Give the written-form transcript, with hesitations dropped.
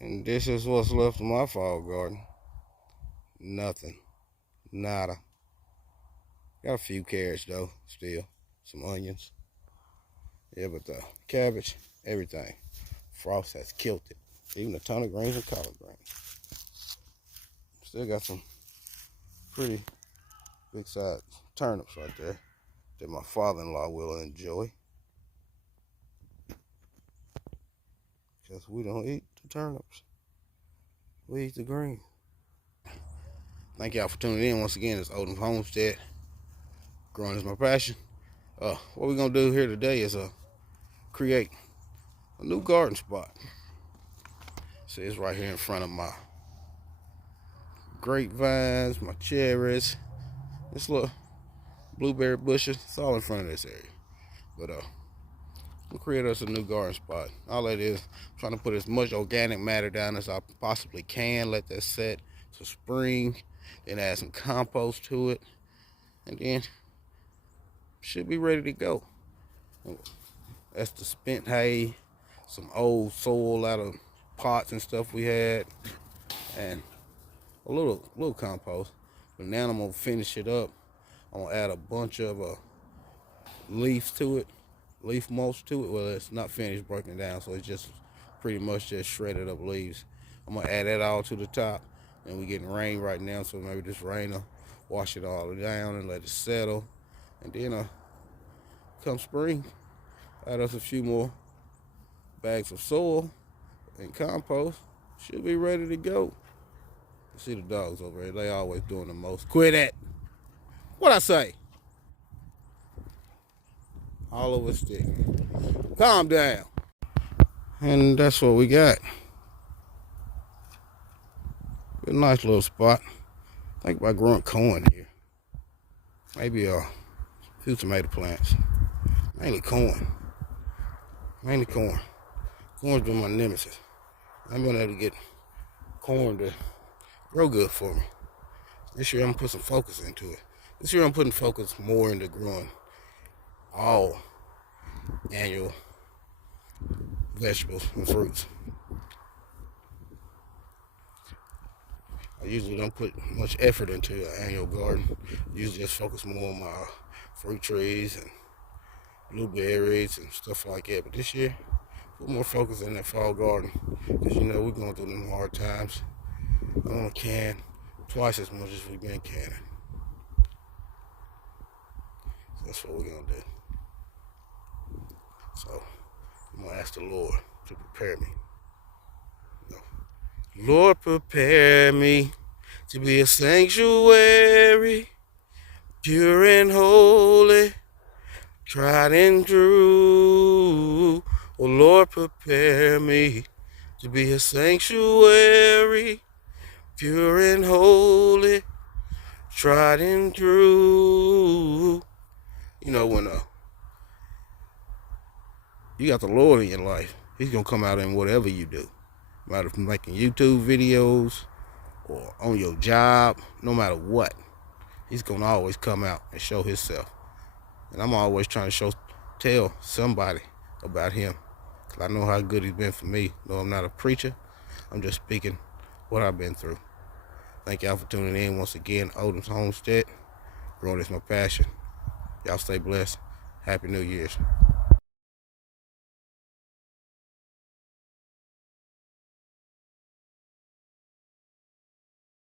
And this is what's left of my fall garden. Nothing. Nada. Got a few carrots though, still. Some onions. Yeah, but the cabbage, everything. Frost has killed it. Even a ton of greens and collard greens. Still got some pretty big size turnips right there that my father-in-law will enjoy. Because we don't eat the turnips. We eat the greens. Thank y'all for tuning in once again. It's Odom Homestead. Growing is my passion. What we're going to do here today is create a new garden spot. See, it's right here in front of my grapevines, my cherries, this little blueberry bushes. It's all in front of this area. But we'll create us a new garden spot. All that is, I'm trying to put as much organic matter down as I possibly can. Let that set to spring. Then add some compost to it. And then should be ready to go. That's the spent hay, some old soil out of pots and stuff we had, and a little compost. But now I'm gonna finish it up. I'm gonna add a bunch of leaves to it, leaf mulch to it. Well, it's not finished breaking down, so it's just pretty much just shredded up leaves. I'm gonna add that all to the top. And we're getting rain right now, so maybe this rain will wash it all down and let it settle. And then come spring, add us a few more bags of soil and compost. Should be ready to go. See the dogs over there, they always doing the most. Quit it. What I say? All over stick. Calm down. And that's what we got. A nice little spot. Think about growing corn here. Maybe a few tomato plants. Mainly corn. Mainly corn. Corn's been my nemesis. I'm gonna have to get corn to grow good for me. This year I'm gonna put some focus into it. This year I'm putting focus more into growing all annual vegetables and fruits. I usually don't put much effort into an annual garden. I usually just focus more on my fruit trees and blueberries and stuff like that. But this year, put more focus in that fall garden. Because you know we're going through them hard times. I want to can twice as much as we've been canning. So that's what we're going to do. So I'm going to ask the Lord to prepare me. Lord, prepare me to be a sanctuary, pure and holy, tried and true. Oh Lord, prepare me to be a sanctuary, pure and holy, tried and true. You know, when you got the Lord in your life, He's gonna come out in whatever you do. No matter if you're making YouTube videos or on your job, no matter what, He's gonna always come out and show Himself. And I'm always trying to tell somebody about Him, because I know how good He's been for me. No, I'm not a preacher. I'm just speaking what I've been through. Thank y'all for tuning in once again. Odom's Homestead. Growing is my passion. Y'all stay blessed. Happy New Year's.